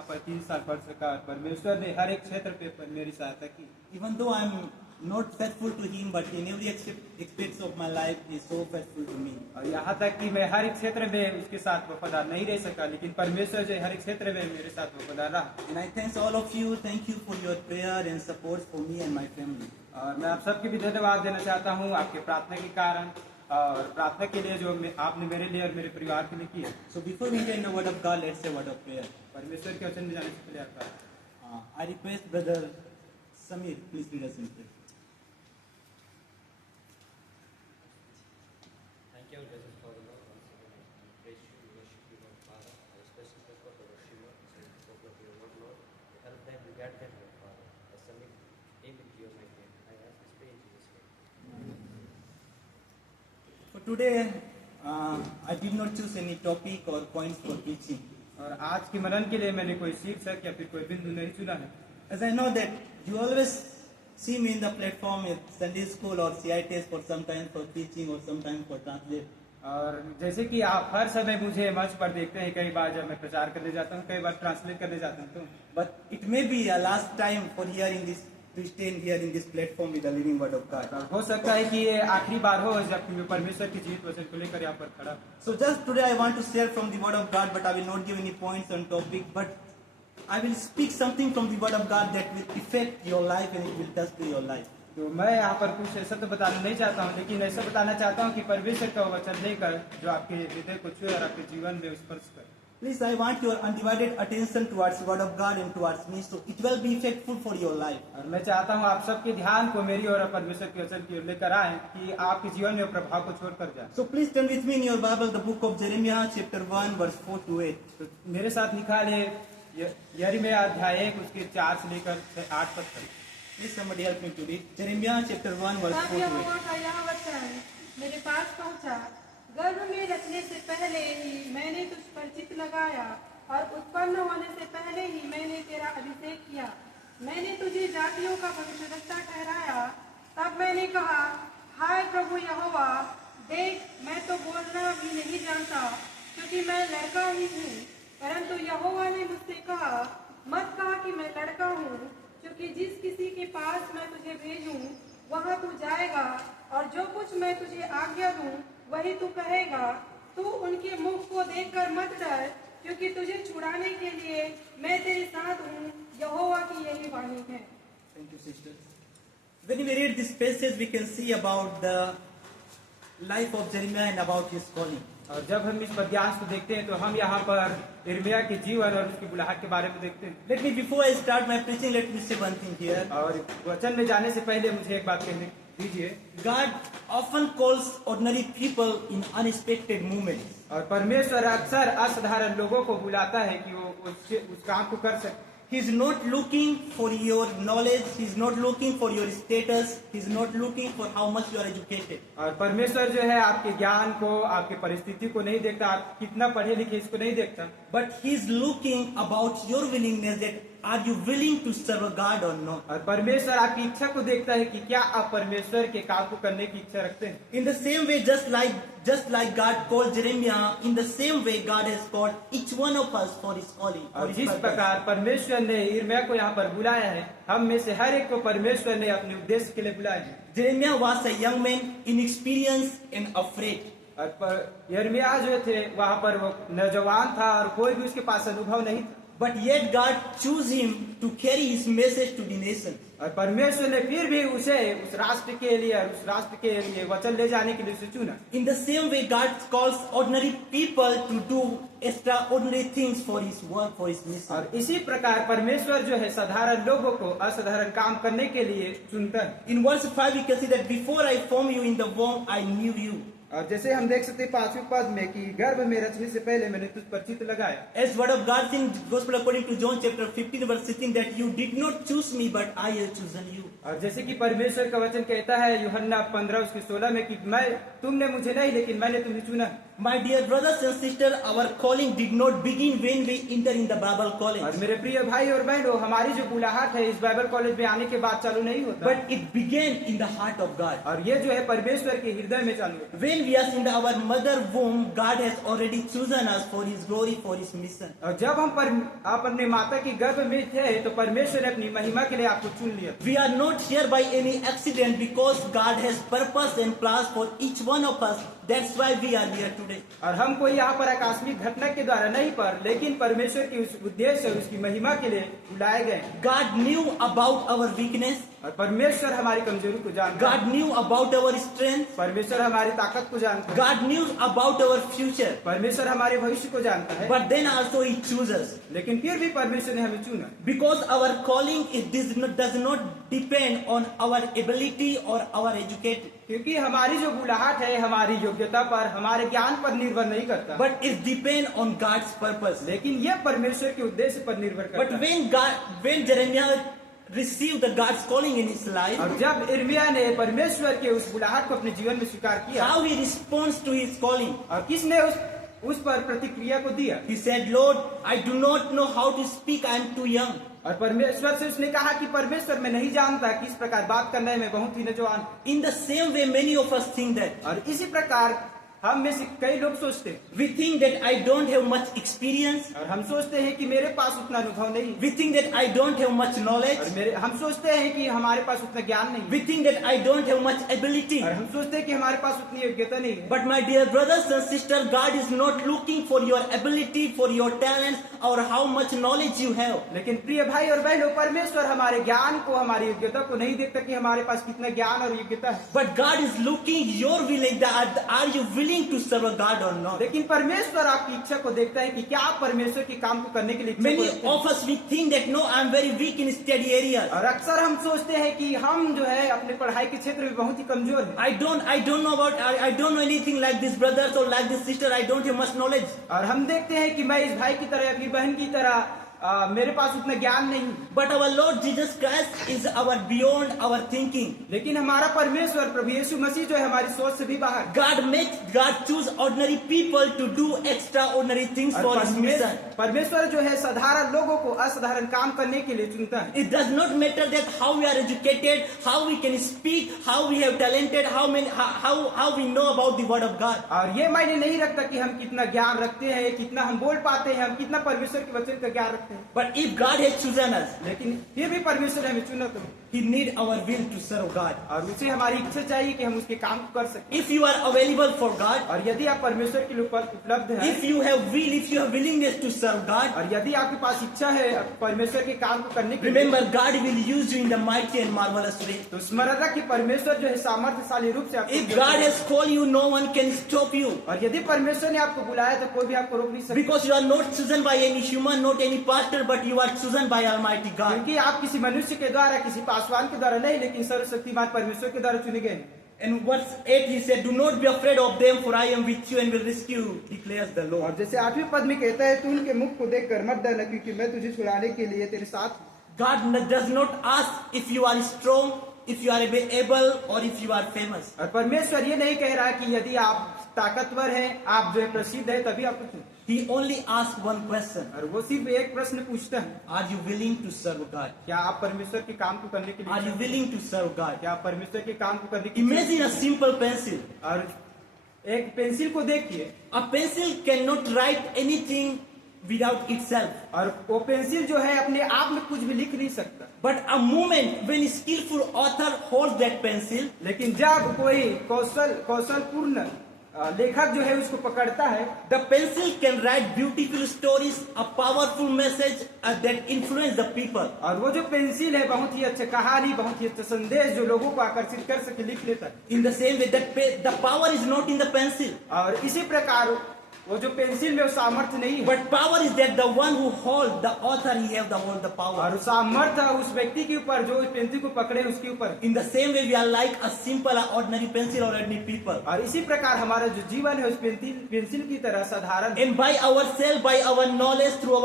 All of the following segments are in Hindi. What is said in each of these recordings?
यहाँ पर 3 साल पढ़ सका। परमेश्वर ने हर एक क्षेत्र पे मेरी सहायता की। Even though I'm not faithful to Him, but in every aspects of my life, He is so faithful to me. और यहाँ तक कि मैं हर एक क्षेत्र में उसके साथ वफादार नहीं रह सका, लेकिन परमेश्वर जो हर एक क्षेत्र में मेरे साथ वफादार रहा। And I thank all of you. Thank you for your prayer and support for me and my family. और मैं आप सबके भी धन्यवाद देना चाहता हूँ आपके प्रार्थना के कारण और प्रार्थना के लिए जो आपने मेरे लिए और मेरे परिवार के लिए की है। So before we get into the word of God, let's say a word of prayer. परमेश्वर के वचन में जाने से पहले आपका I request Brother Samir, please lead us in prayer. Thank you, gracious Father, Lord. Once again, I praise you, we worship you, Lord Father. I especially pray for Brother Shima, send the people of your word, Lord. You help them, you guide them, Lord Father. I submit aim into your mighty name. I ask this prayer in Jesus' name. For today, I did not choose any topic or points for teaching. और आज के मनन के लिए मैंने कोई शीर्षक या फिर कोई बिंदु नहीं चुना है। As I know that you always see me in the platform at Sunday school or CITS for some time for teaching or some time for translate. और जैसे कि आप हर समय मुझे मंच पर देखते हैं, कई बार जब मैं प्रचार करने जाता हूँ, कई बार ट्रांसलेट करने जाता हूँ, तो But it may be a last time for hearing this, to stand here in this platform with the living word of God. हो सकता है कि ये आखिरी बार हो जब मैं परमेश्वर की जीवित वचन को लेकर यहाँ पर खड़ा। So just today I want to share from the word of God, but I will not give any points on topic, but I will speak something from the word of God that will affect your life and it will touch to your life. तो मैं यहाँ पर कुछ ऐसा तो बताना नहीं चाहता हूँ, लेकिन ऐसा बताना चाहता हूँ कि परमेश्वर का वचन लेकर जो आपके हृदय को छुए और आपके जीवन में स्पर्श करे। Please, I want your undivided attention towards the word of God and towards me, so it will be effectful for your life. और मैं चाहता हूँ आप सबके ध्यान को मेरी और परमेश्वर के वचन की ओर लेकर आए कि आपके जीवन में प्रभाव को छोड़कर जाए। So please turn with me in your Bible, the book of Jeremiah, chapter 1, verse 4 to 8. तो मेरे साथ निकाले यिर्मयाह अध्याय 1 उसके 4 से लेकर 8 तक। Please somebody help me to read. Jeremiah chapter 1, verse 4 तब to 8. यहोवा का यह वचन मेरे पास पहुंचा, गर्भ में रचने से पहले ही मैंने तुझ पर चित्त लगाया और उत्पन्न होने से पहले ही मैंने तेरा अभिषेक किया। मैंने तुझे जातियों का भविष्यद्वक्ता ठहराया। तब मैंने कहा, हाय प्रभु यहोवा, देख मैं तो बोलना भी नहीं जानता, क्योंकि मैं लड़का ही हूँ। परंतु यहोवा ने मुझसे कहा, मत कहा कि मैं लड़का हूँ, क्योंकि जिस किसी के पास मैं तुझे भेजूं वहाँ तू जाएगा और जो कुछ मैं तुझे आज्ञा दूं वही तू कहेगा। तू उनके मुख को देखकर मत डर, क्योंकि तुझे छुड़ाने के लिए मैं तेरे साथ हूँ, यहोवा की यही वाणी है। Thank you, sisters. When we read this passage, we can see about the life of Jeremiah and about his calling. और जब हम इस पद्यांश को देखते हैं तो हम यहाँ पर यिर्मयाह के जीवन और उसकी बुलाहट के बारे में देखते हैं। Let me, before I start my preaching, let me say one thing here. और वचन में जाने से पहले मुझे एक बात कहने दीजिए। God often calls ordinary people in unexpected moments. और परमेश्वर अक्सर असाधारण लोगों को बुलाता है कि वो उस काम को कर सके। He is not looking for your knowledge. He is not looking for your status. He is not looking for how much you are educated. और परमेश्वर जो है आपके ज्ञान को, आपके परिस्थिति को नहीं देखता, आप कितना पढ़े लिखे इसको नहीं देखता। But He is looking about your willingness, that are you willing to serve God or not. और परमेश्वर आपकी इच्छा को देखता है कि क्या आप परमेश्वर के काम को करने की इच्छा रखते हैं। In the same way, just like God called Jeremiah, in the same way God has called each one of us for His calling. for और His जिस purpose. प्रकार परमेश्वर ने यिर्मयाह को यहाँ पर बुलाया है, हम में से हर एक को परमेश्वर ने अपने उद्देश्य के लिए बुलाया है। Jeremiah was a young man, inexperienced and afraid. और यिर्मयाह जो थे वहाँ पर वो नौजवान था और कोई भी उसके पास अनुभव नहीं था। But yet God chose him to carry His message to the nation. और परमेश्वर ने फिर भी उसे उस राष्ट्र के लिए और उस राष्ट्र के लिए वचन ले जाने के लिए उसे चुना। In the same way, God calls ordinary people to do extraordinary things for His work, for His mission. और इसी प्रकार परमेश्वर जो है साधारण लोगों को असाधारण काम करने के लिए चुनता है। In verse 5, we can see that before I formed you in the womb, I knew you. और जैसे हम देख सकते हैं 5वें पद में कि गर्भ में रचने से पहले मैंने तुझ पर चित्त लगाया। As word of God in Gospel according to John chapter 15 verse 16, that you did not choose me, but I have chosen you. और जैसे कि परमेश्वर का वचन कहता है यूहन्ना 15:16 में कि तुमने मुझे नहीं लेकिन मैंने तुम्हें चुना। My dear brothers and sisters, our calling did not begin when we enter in the Bible और college, मेरे प्रिय भाई और बहनों, हमारी जो बुलाहट है इस बाइबल कॉलेज में आने के बाद चालू नहीं होता, but it began in the heart of God. और ये जो है परमेश्वर के हृदय में चालू होता है। When when we are in our mother womb, God has already chosen us for His glory, for His mission. और जब आप अपने माता की गर्भ में थे तो परमेश्वर ने अपनी महिमा के लिए आपको चुन लिया। We are not here by any accident because God has purpose and plans for each one of us. That's why we are here today. और हम कोई यहाँ पर आकस्मिक घटना के द्वारा नहीं पर लेकिन परमेश्वर की उस उद्देश्य और उसकी महिमा के लिए बुलाए गए। God knew about our weakness. और परमेश्वर हमारी कमजोरी को जानता है। God knew about our strength. परमेश्वर हमारी ताकत को जानता है। God knew about our future. परमेश्वर हमारे भविष्य को जानता है। But then also He chooses. लेकिन फिर भी परमेश्वर ने हमें चुना। Because our calling does not depend on our ability or our education. क्योंकि हमारी जो बुलाहट है हमारी योग्यता पर हमारे ज्ञान पर निर्भर नहीं करता। But it depends on God's purpose. लेकिन यह परमेश्वर के उद्देश्य पर निर्भर करता But है। when Jeremiah received the God's calling in his life, और जब इर्मिया ने परमेश्वर के उस बुलाहट को अपने जीवन में स्वीकार किया, how he responds to his calling? और किसने उस पर प्रतिक्रिया को दिया? He said, Lord, I do not know how to speak, I am too young. और परमेश्वर से उसने कहा कि परमेश्वर मैं नहीं जानता किस प्रकार बात करना है, मैं बहुत ही नौजवान। In the same way, many of us think that. और इसी प्रकार हम में से कई लोग सोचते हैं। We think that I don't have much experience. और हम सोचते हैं कि मेरे पास उतना अनुभव नहीं। We think that I don't have much knowledge. और हम सोचते हैं कि हमारे पास उतना ज्ञान नहीं। We think that I don't have much ability. और हम सोचते हैं कि हमारे पास उतनी योग्यता नहीं है। But my dear brothers and sisters, God is not looking for your ability, for your talents, or how much knowledge you have. लेकिन प्रिय भाई और बहनों, परमेश्वर हमारे ज्ञान को, हमारी योग्यता को नहीं देखता कि हमारे पास कितना ज्ञान और योग्यता है। But God is looking your willing. Are you willing to serve a God or not? लेकिन परमेश्वर आपकी इच्छा को देखता है कि क्या आप परमेश्वर के काम को करने के लिए इच्छा Many को रखते हैं? of us we think that no, I am very weak in study areas. और अक्सर हम सोचते हैं कि हम जो है अपने पढ़ाई के क्षेत्र में बहुत ही कमजोर हैं। I don't know about. I don't know anything like this brothers or like this sister. I don't have much knowledge. और हम देखते हैं कि मैं इस भाई की तरह या फिर बहन की तरह मेरे पास उतना ज्ञान नहीं। But our Lord Jesus Christ is our beyond our thinking. लेकिन हमारा परमेश्वर प्रभु यीशु मसीह जो है हमारी सोच से भी बाहर। God choose ordinary people to do extraordinary things और for His mission. परमेश्वर जो है साधारण लोगों को असाधारण काम करने के लिए चुनता है। It does not matter that how we are educated, how we can speak, how we have talented, how we know about the word of God. और ये मायने नहीं रखता कि हम कितना ज्ञान रखते हैं, कितना हम बोल पाते हैं, हम कितना परमेश्वर के वचन का ज्ञान रखते हैं। But if God has chosen us, लेकिन फिर भी परमेश्वर ने हमें चुना तो He need our will to serve God. और उसे हमारी इच्छा चाहिए कि हम उसके काम को कर सकें। If you are available for God, और यदि आप परमेश्वर के लिए उपलब्ध हैं, if you have willingness to serve God, और यदि आपके पास इच्छा है परमेश्वर के काम को करने के लिए, remember God will use you in the mighty and marvelous way. तो स्मरण रख कि परमेश्वर जो है सामर्थ्यशाली रूप से आपको If God has called you, no one can stop you. और यदि परमेश्वर ने आपको बुलाया तो कोई भी आपको रोक नहीं सकता। Because you are not chosen by any human, not any pastor, but you are chosen by Almighty God. क्योंकि आप किसी मनुष्य के द्वारा, किसी पासवान के द्वारा नहीं, लेकिन सर्वशक्तिमान परमेश्वर के द्वारा चुने गए हैं। And verse 8 he said, do not be afraid of them, for I am with you and will rescue, declares the Lord. और जैसे 8वें पद में कहता है, तू उनके मुख को देखकर मत डरना, क्योंकि मैं तुझे छुड़ाने के लिए तेरे साथ हूं। God does not ask if you are strong, if you are able, or if you are famous. और परमेश्वर ये नहीं कह रहा कि यदि आप ताकतवर हैं, आप जो है प्रसिद्ध है, तभी आपको चुने। He only asks one question. और वो सिर्फ एक प्रश्न पूछता है, Are you willing to serve God? क्या आप परमेश्वर के काम को करने के लिए Are you willing to serve God? क्या आप परमेश्वर के काम को करने के लिए Imagine a simple pencil. और एक पेंसिल को देखिए, A pencil cannot write anything without itself. और वो पेंसिल जो है अपने आप में कुछ भी लिख नहीं सकता। But a moment when a skillful author holds that pencil, लेकिन जब कोई कौशलपूर्ण लेखक जो है उसको पकड़ता है, the pencil can write beautiful stories, a powerful message that influence the people. और वो जो पेंसिल है बहुत ही अच्छा कहानी, बहुत ही अच्छा संदेश जो लोगों को आकर्षित कर सके लिख लेता है। In the same way, the power is not in the pencil, और इसी प्रकार वो जो पेंसिल में वो सामर्थ्य नहीं है, but power is that the one who holds the author, he have the hold the power. और सामर्थ्य उस व्यक्ति के ऊपर जो उस पेंसिल को पकड़े उसके ऊपर। In the same way, we are like a simple, ordinary pencil or ordinary people. और इसी प्रकार हमारा जो जीवन है उस पेंसिल की तरह साधारण। And by ourselves, by our knowledge, through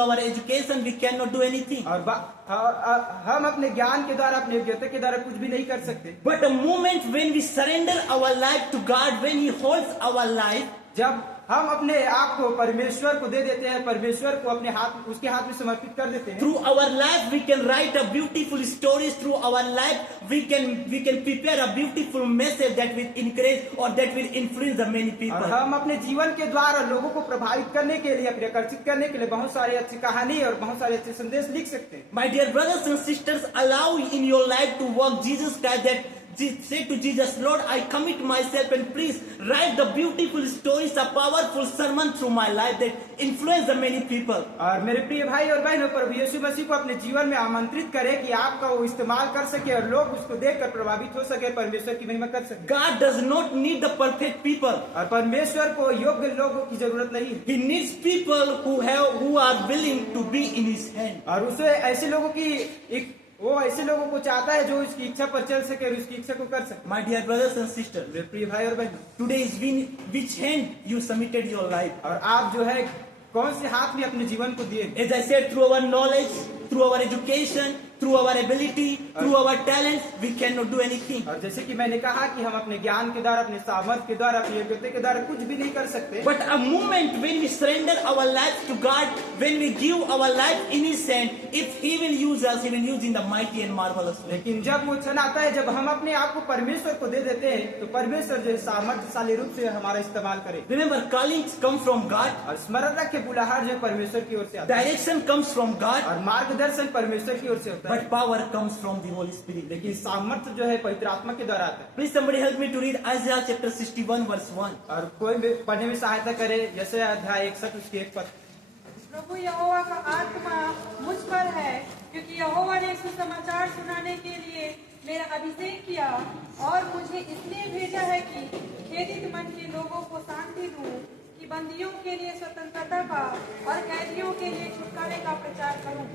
our education, we cannot do anything. और हम अपने ज्ञान के द्वारा, अपने योग्यता के द्वारा कुछ भी नहीं कर सकते। But the moment when we surrender our life to God, when He holds our life, जब हम अपने आप को परमेश्वर को दे देते हैं, परमेश्वर को अपने हाथ उसके हाथ में समर्पित कर देते हैं। Through our life, we can write a beautiful stories. Through our life, we can prepare a beautiful message that will encourage or that will influence the many और people. हम अपने जीवन के द्वारा लोगों को प्रभावित करने के लिए, आकर्षित करने के लिए बहुत सारी अच्छी कहानी और बहुत सारे अच्छे संदेश लिख सकते हैं। My dear brothers and sisters, allow in your life to work Jesus Christ, that say to Jesus, Lord, I commit myself, and please write the beautiful stories, a powerful sermon through my life that influence the many people. और मेरे प्रिय भाई और बहनों, प्रभु यीशु मसीह को अपने जीवन में आमंत्रित करें कि आपका वो इस्तेमाल कर सके और लोग उसको देखकर प्रभावित हो सके, परमेश्वर की महिमा कर सके। God does not need the perfect people. और परमेश्वर को योग्य लोगों की जरूरत नहीं है, He needs people who are willing to be in His hand. और उसे ऐसे लोगों की वो ऐसे लोगों को चाहता है जो उसकी इच्छा पर चल सके और उसकी इच्छा को कर सके। My dear brothers and sisters, मेरे प्रिय भाई और बहनों, today is which hand you submitted your life. और आप जो है कौन से हाथ में अपने जीवन को दिए? As I said, through our knowledge, through our education, through our ability, through our talents, we cannot do anything. और जैसे कि मैंने कहा कि हम अपने ज्ञान के द्वारा, अपने सामर्थ्य के द्वारा, अपनी योग्यता के द्वारा कुछ भी नहीं कर सकते। But a moment when we surrender our lives to God, when we give our life in His hand, if He will use us, He will use in the mighty and marvelous way. लेकिन जब वो क्षण आता है जब हम अपने आप को परमेश्वर को दे देते हैं, तो परमेश्वर जो है सामर्थ्यशाली रूप से हमारा इस्तेमाल करे। Remember, callings come from God, और स्मरण रखे, बुलाहट जो है परमेश्वर की ओर से आता है, direction comes from God, और मार्गदर्शन परमेश्वर की ओर से होता है, but power comes from the Holy Spirit. लेकिन सामर्थ्य जो है पवित्र आत्मा के द्वारा आता है। Please somebody help me to read Isaiah chapter 61 verse 1. और कोई भी पढ़ने में सहायता करे, जैसे अध्याय 61 उसके 1 पद। प्रभु यहोवा का आत्मा मुझ पर है, क्योंकि यहोवा ने सुसमाचार सुनाने के लिए मेरा अभिषेक किया, और मुझे इसलिए भेजा है कि खेदित मन के लोगों को शांति दूं, कि बंदियों के लिए स्वतंत्रता का और कैदियों के लिए छुटकारे का प्रचार करूं।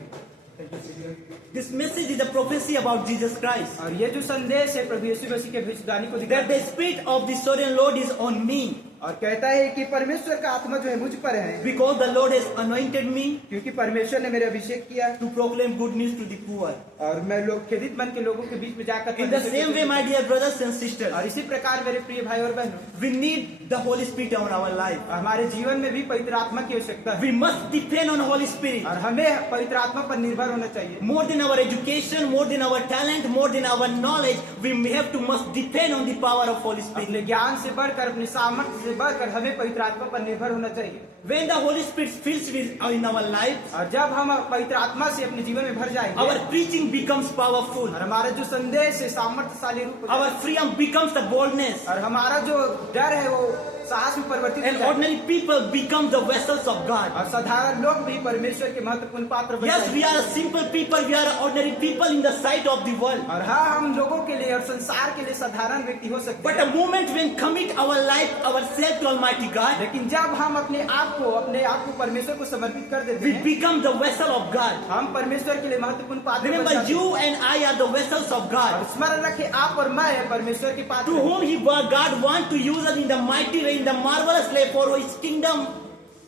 This message is a prophecy about Jesus Christ. और ये जो संदेश है प्रभु यीशु मसीह के भविष्यवाणी को That दिखाता the है, Spirit of the Sovereign Lord is on me, और कहता है कि परमेश्वर का आत्मा जो है मुझ पर है, because the Lord has anointed me क्योंकि परमेश्वर ने मेरे अभिषेक किया, to proclaim good news to the poor. और मैं लोग खेदित मन के लोगों के बीच में जाकर In the same way, my dear brothers and sisters, और इसी प्रकार मेरे प्रिय भाई और बहनों, we need the Holy Spirit in our life. हमारे जीवन में भी पवित्र आत्मा की आवश्यकता है, We must depend on Holy Spirit. और हमें पवित्र आत्मा पर निर्भर होना चाहिए। More than our education, more than our talent, more than our knowledge, we must depend on the power of Holy Spirit. अपने ज्ञान से बढ़कर, अपने सामर्थ्य से बढ़कर हमें पवित्र आत्मा पर निर्भर होना चाहिए। When the Holy Spirit fills in our lives, और जब हम पवित्र आत्मा से अपने जीवन में भर जाएंगे, our preaching becomes powerful. और हमारा जो संदेश है सामर्थ्यशाली रूप में, Our freedom becomes the boldness. और हमारा जो डर है वो साहस में परिवर्तित हो And जाएगा। ordinary people become the vessels of God. और साधारण लोग भी परमेश्वर के महत्वपूर्ण पात्र बन Yes, we जाएंगे। are simple people, we are ordinary people in the sight of the world. और हाँ, हम लोगों के लिए और संसार के लिए साधारण व्यक्ति हो सकते But हैं, a moment when commit our life, ourselves to Almighty God, लेकिन जब हम अपने आप को परमेश्वर को समर्पित कर देते we हैं, become the vessel of God. हम परमेश्वर के लिए महत्वपूर्ण पात्र बन Remember, जाते हैं। you and I are the vessels of और God, स्मरण रखें, आप और मैं परमेश्वर के पात्र to हैं, whom God wants to use us in the mighty way, in the marvelous way for His kingdom.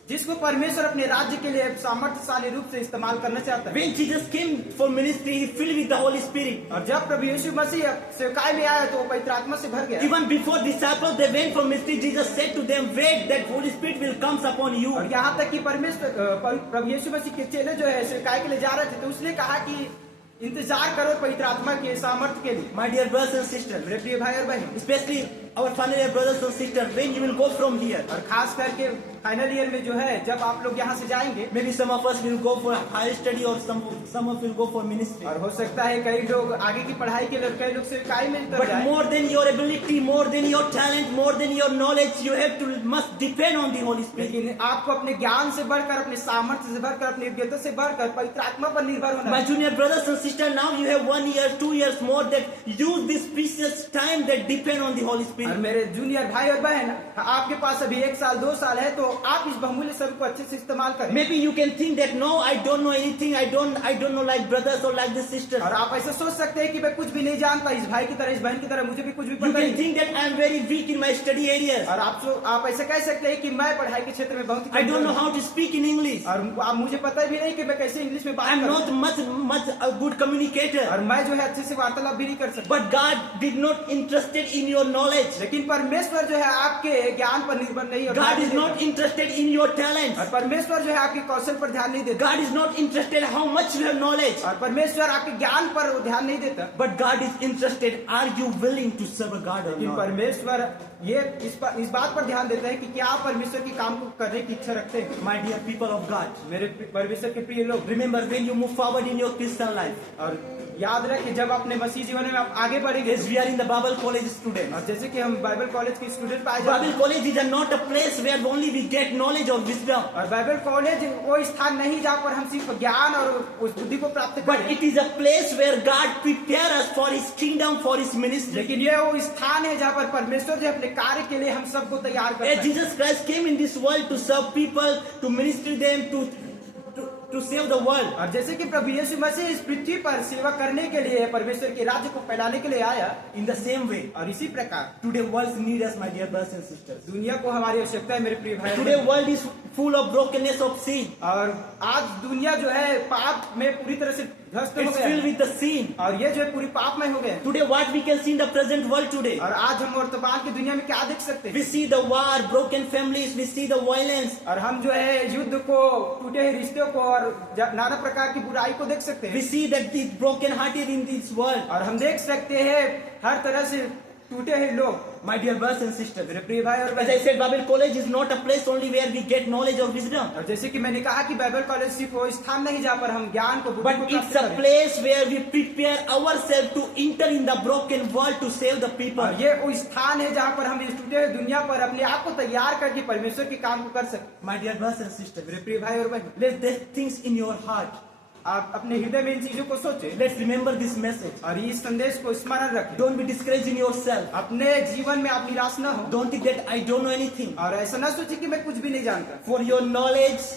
जिसको परमेश्वर अपने राज्य के लिए सामर्थ्यशाली रूप से इस्तेमाल करना चाहता है। When Jesus came for ministry, He filled with the Holy Spirit. और जब प्रभु यीशु मसीह सेवकाई में आया तो वो पवित्र आत्मा से भर गया। Even before disciples they went for ministry, Jesus said to them, "Wait, that Holy Spirit will come upon you." और यहाँ तक कि प्रभु यीशु मसीह के चेले जो है सेवकाई के लिए जा रहे थे, तो उसने कहा कि इंतजार करो पवित्र आत्मा के सामर्थ्य के लिए। My dear brothers and sisters, मेरे प्रिय भाई और बहनों, especially our final brothers and sisters, when you will go from here, और खास करके फाइनल ईयर में जो है जब आप लोग यहाँ से जाएंगे, maybe some of us will go for higher study or some of will go for ministry. और हो सकता है कई लोग आगे की पढ़ाई के लिए, कई लोग सेवकाई में उतर But जाएं। more than your ability, more than your talent, more than your knowledge, you must depend on the Holy Spirit. लेकिन आपको अपने ज्ञान से बढ़कर, अपने सामर्थ्य से बढ़कर, अपनी योग्यता से बढ़कर पवित्र आत्मा पर निर्भर होना My है। junior brothers and sisters, now you have 1 year, 2 years more, that use this precious time that depend on the Holy और Spirit. मेरे जूनियर भाई और बहन, आपके पास अभी 1 साल 2 साल है, तो आप इस बहुमूल्य समय को अच्छे से इस्तेमाल करें। Maybe you can think that no, I don't know anything, I don't know like brothers or like the sisters. और आप ऐसा सोच सकते हैं कि मैं कुछ भी नहीं जानता, इस भाई की तरह, इस बहन की तरह मुझे भी कुछ भी You पता can नहीं। think that I am very weak in my study areas. और आप ऐसा कह सकते हैं कि मैं पढ़ाई के क्षेत्र में बहुत ही I don't know कमजोर हूं। how to speak in English. और आप मुझे पता भी नहीं कि मैं कैसे इंग्लिश में I बात am करूं। not much a good communicator. और मैं जो है अच्छे से वार्तालाप भी नहीं कर सकता। But God did not interested in your knowledge. लेकिन परमेश्वर जो है आपके ज्ञान पर निर्भर नहीं होता। God is not interested in your talents. और परमेश्वर जो है आपके कौशल पर ध्यान नहीं देता। God is not interested how much you have knowledge. और परमेश्वर आपके ज्ञान पर वो ध्यान नहीं देता। But God is interested, are you willing to serve God or लेकिन not? परमेश्वर ये इस बात पर ध्यान देता है कि क्या आप परमेश्वर के काम को करने की इच्छा रखते हैं। My dear people of God, मेरे परमेश्वर के प्रिय लोग, remember when you move forward in your Christian life, और याद रखें जब अपने मसीह जीवन में आप आगे बढ़ेंगे, as we are in the Bible college students. और जैसे कि हम बाइबल कॉलेज के स्टूडेंट पाए जाते Bible हैं, college is not a place where only we get knowledge or wisdom, और बाइबल कॉलेज वो स्थान नहीं जहाँ पर हम सिर्फ ज्ञान और उस बुद्धि को प्राप्त but करें, it is a place where God prepare us for His kingdom, for His ministry. लेकिन ये वो स्थान है जहाँ पर परमेश्वर जो अपने कार्य के लिए हम सबको तैयार करता As है। Jesus Christ came in this world to serve people, to minister them, to save the world. और जैसे कि प्रभु यीशु मसीह इस पृथ्वी पर सेवा करने के लिए परमेश्वर के राज्य को फैलाने के लिए आया, In the same way, और इसी प्रकार today world need us, my dear brothers and sisters. दुनिया को हमारी आवश्यकता है मेरे प्रिय भाई। Today world is full of brokenness of sin. और आज दुनिया जो है पाप में पूरी तरह से ध्वस्त हो It's गया filled है, with the sin. और ये जो है पूरी पाप में हो गए हैं। Today what we can see in the present world today, और आज हम वर्तमान की दुनिया में क्या देख सकते हैं? we see the war, broken families, we see the violence, और हम जो है युद्ध को, टूटे हुए रिश्तों को और नाना प्रकार की बुराई को देख सकते we हैं। see that the broken hearted in this world. और हम देख सकते हैं हर तरह से टूटे हुए लोग। My dear brothers and sisters, मेरे प्रिय भाई और as I बहन, said, Bible college is not a place only where we get knowledge or wisdom, और जैसे कि मैंने कहा कि बाइबल कॉलेज सिर्फ वो स्थान नहीं जहाँ पर हम ज्ञान को, बुद्धि but को it's प्राप्त a करें, place where we prepare ourselves to enter in the broken world to save the people. और ये वो स्थान है जहाँ पर हम इस टूटे हुए दुनिया पर अपने आप को तैयार करके परमेश्वर के काम को कर सकते। My dear brothers and sisters, मेरे प्रिय भाई और बहन, let these things in your heart. आप अपने हृदय में इन चीजों को सोचें Let's remember this message. और इस संदेश को स्मरण रखें। Don't be discouraged in yourself. अपने जीवन में आप निराश न हो, Don't think that I don't know anything. और ऐसा न सोचे कि मैं कुछ भी नहीं जानता। For your knowledge,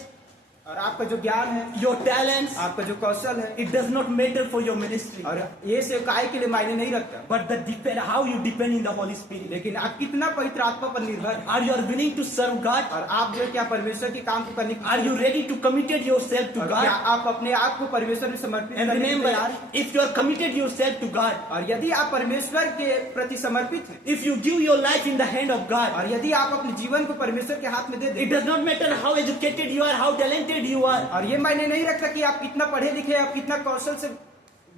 और आपका जो ज्ञान है, your talents, आपका जो कौशल है, it does not matter for your ministry. और ये सेवकाई के लिए मायने नहीं रखता, But the depend how you depend in the Holy Spirit. लेकिन आप कितना पवित्र आत्मा पर निर्भर है, Are you are willing to serve God? और आप जो है क्या परमेश्वर के काम को करने की, Are you ready to committed yourself to और क्या God? आप अपने आप को परमेश्वर में समर्पित And करने के लिए remember, तैयार हैं? if you are committed yourself to God, और यदि आप परमेश्वर के प्रति समर्पित हैं, if you give your life in the hand of God, और यदि आप अपने जीवन को परमेश्वर के हाथ में दे it दें, does not matter how educated you are, how talented you are. और ये मायने नहीं रखता कि आप कितना पढ़े लिखे, आप कितना कौशल से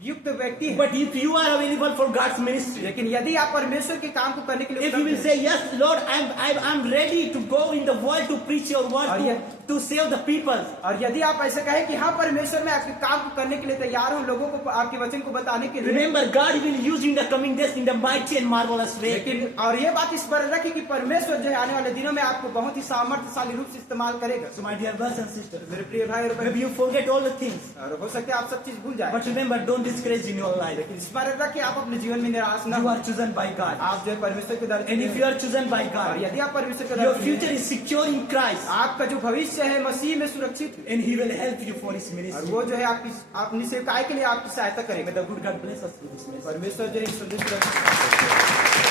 युक्त व्यक्ति है, But if you are available for God's ministry, लेकिन यदि आप परमेश्वर के काम को करने के लिए if you will उपलब्ध say, yes, Lord, I'm ready to go in the world to preach your word, और ये- to save the people. हैं, और यदि आप ऐसे कहें कि हाँ परमेश्वर मैं आपके काम को करने के लिए तैयार हूँ, लोगों को आपके वचन को बताने के लिए, Remember, God will use you in the coming days in the mighty and marvelous way. लेकिन और ये बात इस पर रखें कि परमेश्वर जो है आने वाले दिनों में आपको बहुत ही सामर्थ्यशाली रूप से इस्तेमाल करेगा। So, my dear brothers and sisters, मेरे प्रिय भाई और बहन, maybe you forget all the things, और हो सकता है आप सब चीज भूल जाए, but remember, don't discourage in your life. लेकिन इस पर रखें आप अपने जीवन में निराश न You हो। are chosen by God. आप जो है परमेश्वर के दर And if you are chosen by और God, यदि आप परमेश्वर के your there future is secure in Christ, आपका जो भविष्य है मसीह में सुरक्षित है, and He will help you for His और ministry. वो जो है आपकी अपनी सेवकाई के लिए आपकी सहायता May करेगा। the good God bless us through this message. परमेश्वर जो है इस संदेश को